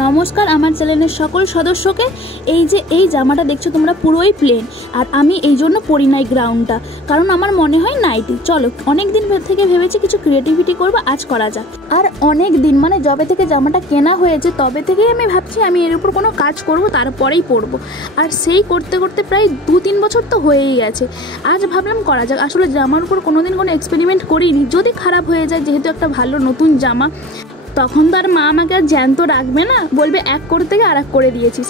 নমস্কার আমার চ্যানেলের সকল সদস্যকে। এই জামাটা দেখছো তোমরা পুরোই প্লেন, আর আমি এই জন্য পরি নাই গ্রাউন্ডটা, কারণ আমার মনে হয় নাইটি। চলো, অনেক দিন থেকে ভেবেছি কিছু ক্রিয়েটিভিটি করবো, আজ করা যাক। আর অনেক দিন মানে যবে থেকে জামাটা কেনা হয়েছে তবে থেকেই আমি ভাবছি আমি এর উপর কোনো কাজ করব, তারপরেই পরবো। আর সেই করতে করতে প্রায় 2-3 বছর তো হয়েই গেছে। আজ ভাবলাম করা যাক। আসলে জামার উপর কোনোদিন কোনো এক্সপেরিমেন্ট করিনি, যদি খারাপ হয়ে যায়, যেহেতু একটা ভালো নতুন জামা, তখন তো আর মা আমাকে আর জ্যান্ত রাখবে না, বলবে এক করে থেকে আর এক করে দিয়েছিস।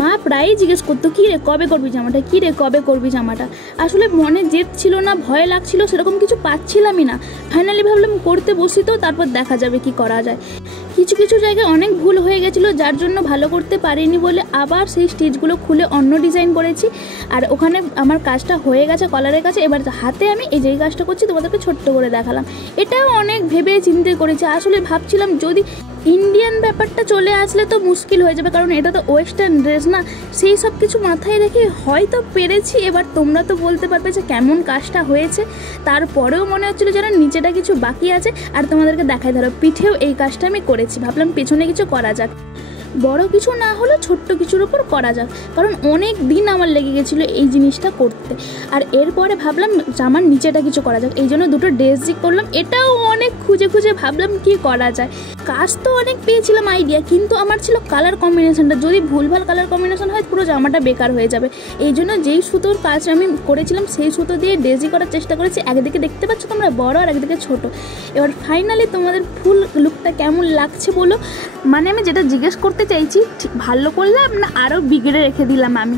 মা প্রায়ই জিজ্ঞেস করতো, কী রে কবে করবি জামাটা, কী রে কবে করবি জামাটা। আসলে মনে জেদ ছিল না, ভয় লাগছিল, সেরকম কিছু পাচ্ছিলামই না। ফাইনালি ভাবলাম করতে বসি, তো তারপর দেখা যাবে কি করা যায়। কিছু কিছু জায়গায় অনেক ভুল হয়ে গেছিলো, যার জন্য ভালো করতে পারিনি বলে আবার সেই স্টিচগুলো খুলে অন্য ডিজাইন করেছি। আর ওখানে আমার কাজটা হয়ে গেছে কলারের কাছে। এবার হাতে আমি এই যেই কাজটা করছি তোমাদেরকে ছোট্ট করে দেখালাম। এটাও অনেক ভেবে চিন্তে করেছি। আসলে ভাবছিলাম যদি ইন্ডিয়ান ব্যাপারটা চলে আসলে তো মুশকিল হয়ে যাবে, কারণ এটা তো ওয়েস্টার্ন ড্রেস না। সেই সব কিছু মাথায় রেখে হয়তো পেরেছি। এবার তোমরা তো বলতে পারবে যে কেমন কাজটা হয়েছে। তারপরেও মনে হচ্ছিলো যেন নিচেটা কিছু বাকি আছে। আর তোমাদেরকে দেখাই, ধরো পিঠেও এই কাজটা আমি করেছি। ভাবলাম পেছনে কিছু করা যাক, বড় কিছু না হলে ছোট্ট কিছুর উপর করা যাক, কারণ অনেক দিন আমার লেগে গেছিলো এই জিনিসটা করতে। আর এরপরে ভাবলাম জামার নিচেটা কিছু করা যাক, এই জন্য দুটো ড্রেস করলাম। এটাও অনেক খুঁজে খুঁজে ভাবলাম কি করা যায়। কাজ তো অনেক পেয়েছিলাম আইডিয়া, কিন্তু আমার ছিল কালার কম্বিনেশনটা। যদি ভুলভাল কালার কম্বিনেশন হয় পুরো জামাটা বেকার হয়ে যাবে। এই জন্য যেই সুতোর কাজ আমি করেছিলাম সেই সুতো দিয়ে ড্রেসি করার চেষ্টা করেছি। একদিকে দেখতে পাচ্ছ তোমরা বড়, আর একদিকে ছোট। এবার ফাইনালি তোমাদের ফুল লুকটা কেমন লাগছে বলো। মানে আমি যেটা জিজ্ঞেস করতে চাইছি, ভালো করলাম না আরও বিগড়ে রেখে দিলাম আমি।